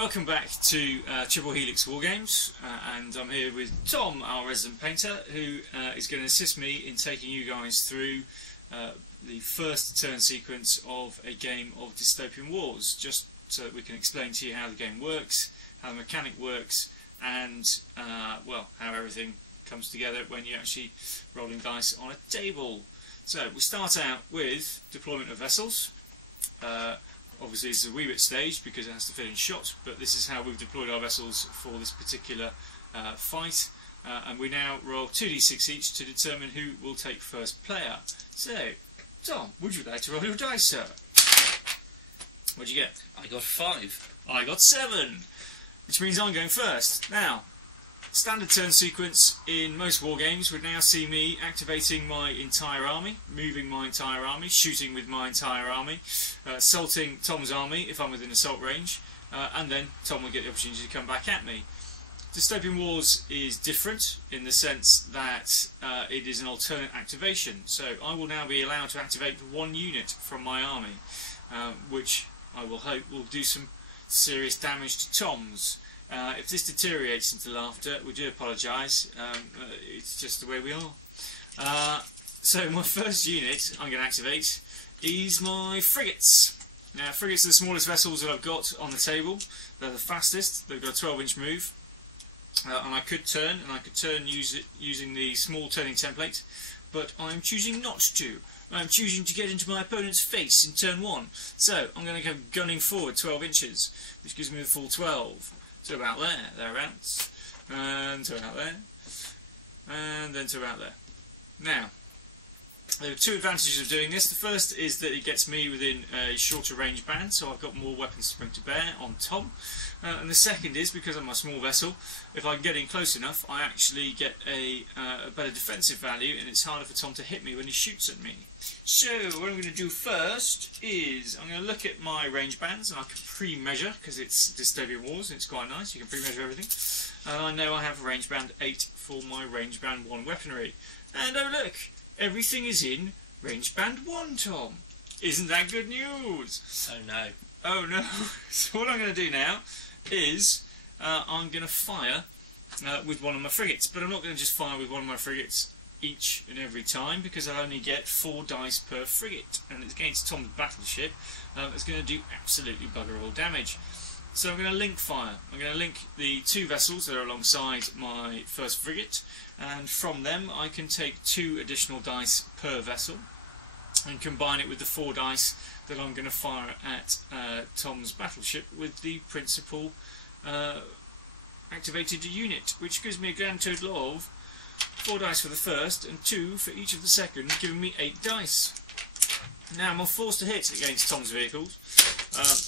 Welcome back to Triple Helix Wargames, and I'm here with Tom, our resident painter, who is going to assist me in taking you guys through the first turn sequence of a game of Dystopian Wars, just so that we can explain to you how the game works, how the mechanic works, and well, how everything comes together when you're actually rolling dice on a table. So we start out with deployment of vessels. Obviously this is a wee bit staged because it has to fit in shot, but this is how we've deployed our vessels for this particular fight, and we now roll 2d6 each to determine who will take first player. So, Tom, would you like to roll your dice, sir? What'd you get? I got 5. I got 7, which means I'm going first. Now, standard turn sequence in most war games would now see me activating my entire army, moving my entire army, shooting with my entire army, assaulting Tom's army if I'm within assault range, and then Tom will get the opportunity to come back at me. Dystopian Wars is different in the sense that it is an alternate activation, so I will now be allowed to activate one unit from my army, which I will hope will do some serious damage to Tom's. If this deteriorates into laughter, we do apologise, it's just the way we are. So my first unit I'm going to activate is my frigates. Now frigates are the smallest vessels that I've got on the table. They're the fastest, they've got a 12-inch move, and I could turn using the small turning template, but I'm choosing not to. I'm choosing to get into my opponent's face in turn 1, so I'm going to go gunning forward 12 inches, which gives me the full 12. To about there, thereabouts, and to about there, and then to about there. Now, there are two advantages of doing this. The first is that it gets me within a shorter range band, so I've got more weapons to bring to bear on Tom. And the second is, because I'm a small vessel, if I can get in close enough, I actually get a better defensive value, and it's harder for Tom to hit me when he shoots at me. So, what I'm going to do first is, I'm going to look at my range bands, and I can pre-measure, because it's Dystopian Wars, and it's quite nice, you can pre-measure everything. And I know I have range band 8 for my range band 1 weaponry. And oh look, everything is in range band 1, Tom. Isn't that good news? Oh no. Oh no. So what I'm going to do now is I'm going to fire with one of my frigates, but I'm not going to just fire with one of my frigates each and every time, because I only get 4 dice per frigate, and it's against Tom's battleship. It's going to do absolutely bugger all damage. So I'm going to link fire. I'm going to link the 2 vessels that are alongside my first frigate, and from them I can take 2 additional dice per vessel and combine it with the 4 dice that I'm going to fire at Tom's battleship with the principal activated unit, which gives me a grand total of 4 dice for the first and 2 for each of the second, giving me 8 dice. Now I'm forced to hit against Tom's vehicles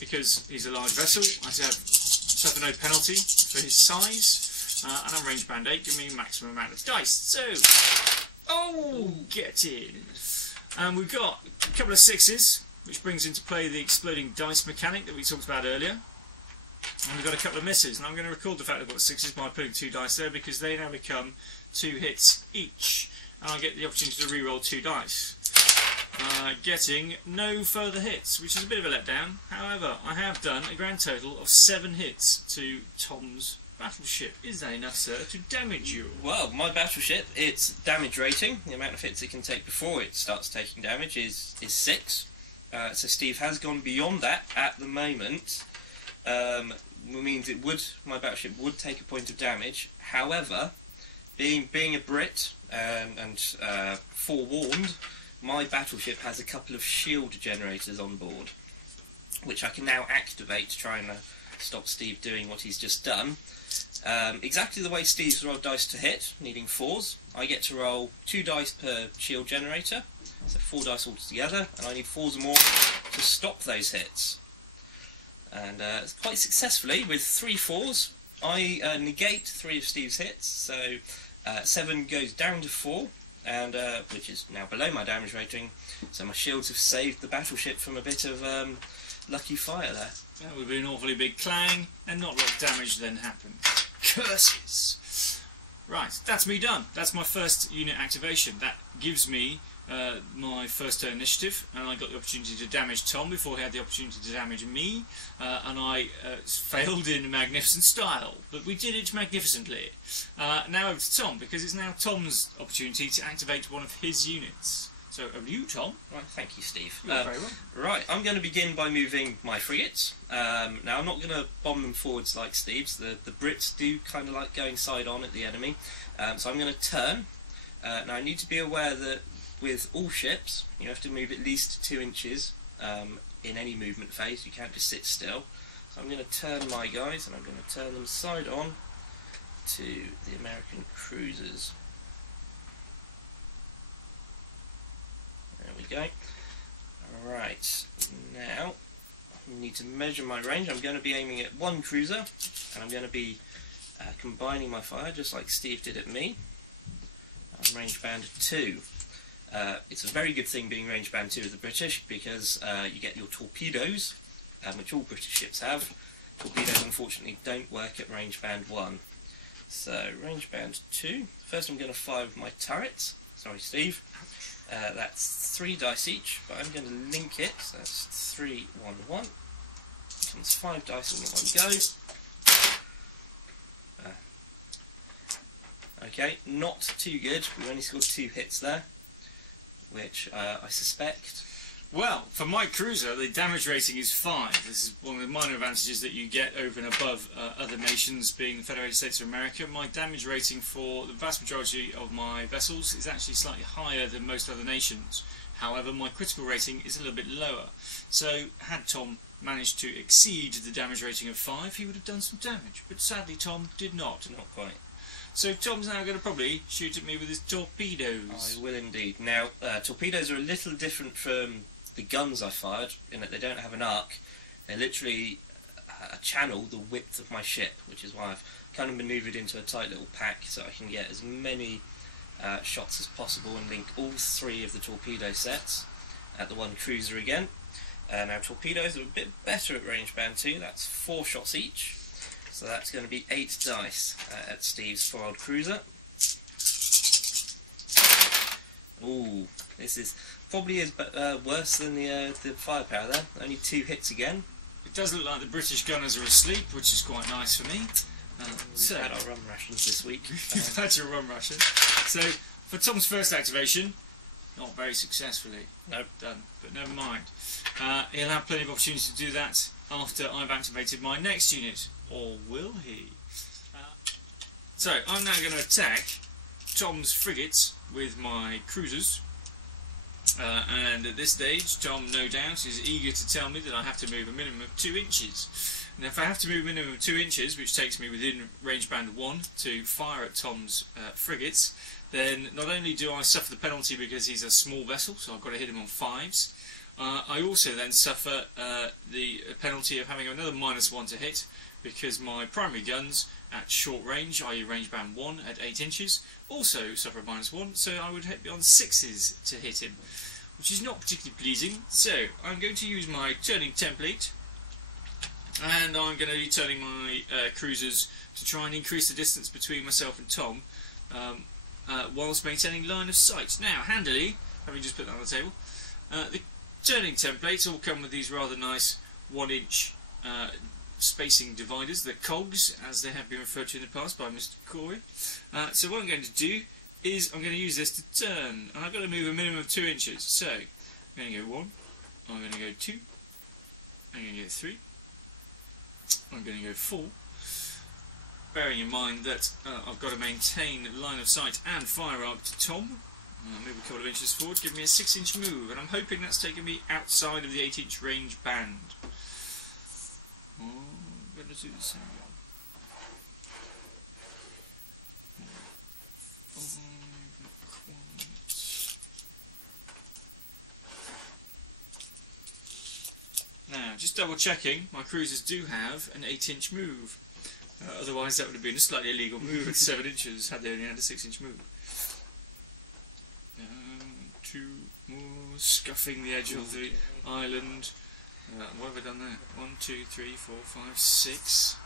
because he's a large vessel. I suffer no penalty for his size, and I'm range band 8, giving me a maximum amount of dice. So, oh, get in. And we've got a couple of 6s, which brings into play the exploding dice mechanic that we talked about earlier. And we've got a couple of misses, and I'm going to record the fact I've got 6s by putting 2 dice there, because they now become 2 hits each, and I get the opportunity to re-roll 2 dice, getting no further hits, which is a bit of a letdown. However, I have done a grand total of 7 hits to Tom's battleship. Is that enough, sir, to damage you? Well, my battleship, its damage rating, the amount of hits it can take before it starts taking damage, is 6. So Steve has gone beyond that at the moment. Means my battleship would take a point of damage. However, being a Brit and forewarned, my battleship has a couple of shield generators on board, which I can now activate to try and stop Steve doing what he's just done. Exactly the way Steve's rolled dice to hit, needing 4s. I get to roll 2 dice per shield generator, so 4 dice altogether, and I need 4s or more to stop those hits. And quite successfully, with 3 4s, I negate 3 of Steve's hits, so 7 goes down to 4, and which is now below my damage rating, so my shields have saved the battleship from a bit of lucky fire there. That would be an awfully big clang, and not a lot of damage then happened. Curses! Right, that's me done. That's my first unit activation. That gives me my first turn initiative, and I got the opportunity to damage Tom before he had the opportunity to damage me, and I failed in magnificent style, but we did it magnificently. Now over to Tom, because it's now Tom's opportunity to activate one of his units. So over to you, Tom. Right, thank you, Steve. You're very well. Right, I'm going to begin by moving my frigates. Now, I'm not going to bomb them forwards like Steve's. The Brits do kind of like going side on at the enemy. So I'm going to turn. Now, I need to be aware that with all ships, you have to move at least 2 inches in any movement phase. You can't just sit still. So I'm going to turn my guys, and I'm going to turn them side on to the American cruisers. There we go. Alright, now I need to measure my range. I'm going to be aiming at 1 cruiser, and I'm going to be combining my fire just like Steve did at me. I'm range band 2. It's a very good thing being range band 2 of the British, because you get your torpedoes, which all British ships have. Torpedoes unfortunately don't work at range band 1. So range band 2. First I'm going to fire with my turrets. Sorry, Steve. That's 3 dice each, but I'm going to link it. So that's 3, 1, 1. Comes 5 dice in one go. Okay, not too good. We only scored 2 hits there, which I suspect. Well, for my cruiser, the damage rating is 5. This is one of the minor advantages that you get over and above other nations, being the Federated States of America. My damage rating for the vast majority of my vessels is actually slightly higher than most other nations. However, my critical rating is a little bit lower. So, had Tom managed to exceed the damage rating of 5, he would have done some damage. But sadly, Tom did not. Not quite. So Tom's now going to probably shoot at me with his torpedoes. I will indeed. Now, torpedoes are a little different from the guns I fired, in that they don't have an arc. They literally channel the width of my ship, which is why I've kind of manoeuvred into a tight little pack so I can get as many shots as possible and link all 3 of the torpedo sets at the 1 cruiser again. Now torpedoes are a bit better at range band 2, that's 4 shots each. So that's going to be 8 dice at Steve's 4-old cruiser. Ooh, this is probably worse than the firepower there. Only 2 hits again. It does look like the British gunners are asleep, which is quite nice for me. We've had our rum rations this week. You've had your rum ration. So, for Tom's first activation, not very successfully. Nope. Done, but never mind. He'll have plenty of opportunity to do that after I've activated my next unit. Or will he? So, I'm now going to attack Tom's frigates with my cruisers. And at this stage, Tom, no doubt, is eager to tell me that I have to move a minimum of 2 inches. And if I have to move a minimum of 2 inches, which takes me within range band 1 to fire at Tom's frigates, then not only do I suffer the penalty because he's a small vessel, so I've got to hit him on 5s, I also then suffer the penalty of having another -1 to hit, because my primary guns at short range, i.e. range band 1 at 8 inches, also suffer a -1, so I would be on 6s to hit him, which is not particularly pleasing. So I'm going to use my turning template, and I'm going to be turning my cruisers to try and increase the distance between myself and Tom, whilst maintaining line of sight. Now, handily, having just put that on the table, the turning templates all come with these rather nice 1-inch spacing dividers, the cogs, as they have been referred to in the past by Mr. Corey. So what I'm going to do is I'm going to use this to turn, and I've got to move a minimum of 2 inches. So I'm going to go 1, I'm going to go 2, I'm going to go 3, I'm going to go 4, bearing in mind that I've got to maintain line of sight and fire arc to Tom. Move a couple of inches forward, give me a 6-inch move, and I'm hoping that's taking me outside of the 8-inch range band. I'm going to do the same again. Now, just double checking, my cruisers do have an 8-inch move. Otherwise that would have been a slightly illegal move at 7 inches had they only had a 6-inch move. 2 more, scuffing the edge of the island. What have I done there? 1, 2, 3, 4, 5, 6.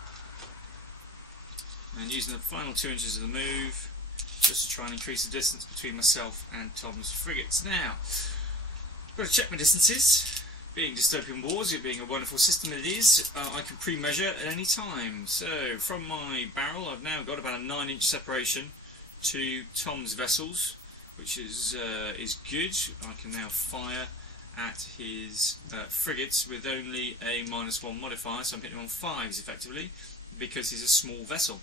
And using the final 2 inches of the move, just to try and increase the distance between myself and Tom's frigates. Now, I've got to check my distances. Being Dystopian Wars, it being a wonderful system it is, I can pre-measure at any time. So, from my barrel, I've now got about a 9-inch separation to Tom's vessels, which is good. I can now fire at his frigates with only a -1 modifier, so I'm hitting him on 5s effectively, because he's a small vessel.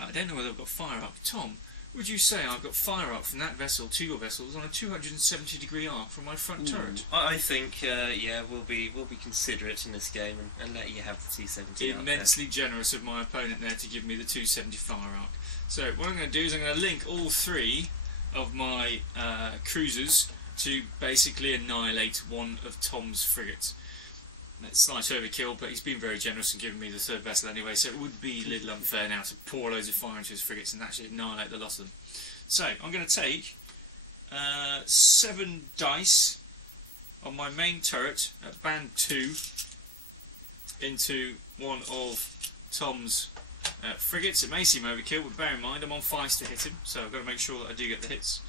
I don't know whether I've got fire arc. Tom, would you say I've got fire arc from that vessel to your vessels on a 270-degree arc from my front turret? I think, yeah, we'll be considerate in this game and let you have the 270 arc. Immensely generous of my opponent there to give me the 270 fire arc. So what I'm going to do is I'm going to link all 3 of my cruisers to basically annihilate one of Tom's frigates. It's slight overkill, but he's been very generous and given me the 3rd vessel anyway, so it would be a little unfair now to pour loads of fire into his frigates and actually annihilate the lot of them. So, I'm going to take 7 dice on my main turret at band 2 into one of Tom's frigates. It may seem overkill, but bear in mind I'm on 5s to hit him, so I've got to make sure that I do get the hits.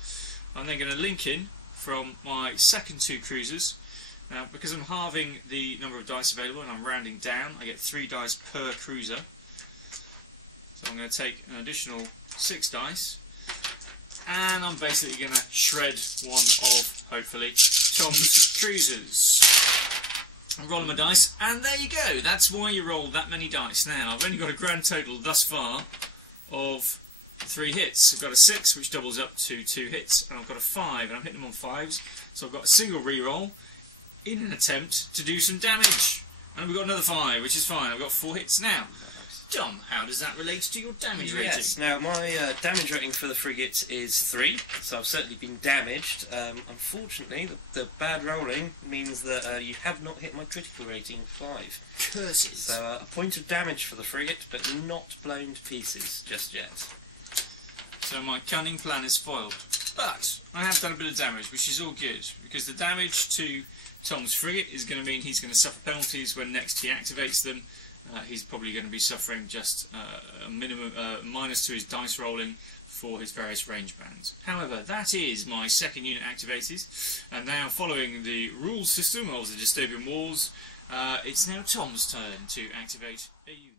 I'm then going to link in from my second 2 cruisers. Now, because I'm halving the number of dice available and I'm rounding down, I get 3 dice per cruiser. So I'm going to take an additional 6 dice, and I'm basically going to shred one of, hopefully, Tom's cruisers. I'm rolling my dice, and there you go. That's why you roll that many dice. Now, I've only got a grand total thus far of 3 hits. I've got a 6, which doubles up to 2 hits, and I've got a 5, and I'm hitting them on 5s. So I've got a single reroll in an attempt to do some damage. And we've got another 5, which is fine. I've got 4 hits now. Tom, how does that relate to your damage rating? Yes, now my damage rating for the frigates is 3, so I've certainly been damaged. Unfortunately, the bad rolling means that you have not hit my critical rating of 5. Curses. So a point of damage for the frigate, but not blown to pieces just yet. So my cunning plan is foiled. But I have done a bit of damage, which is all good, because the damage to Tom's frigate is going to mean he's going to suffer penalties when next he activates them. He's probably going to be suffering just a minimum minus to his dice rolling for his various range bands. However, that is my second unit activated, and now following the rules system of the Dystopian Wars, it's now Tom's turn to activate a unit.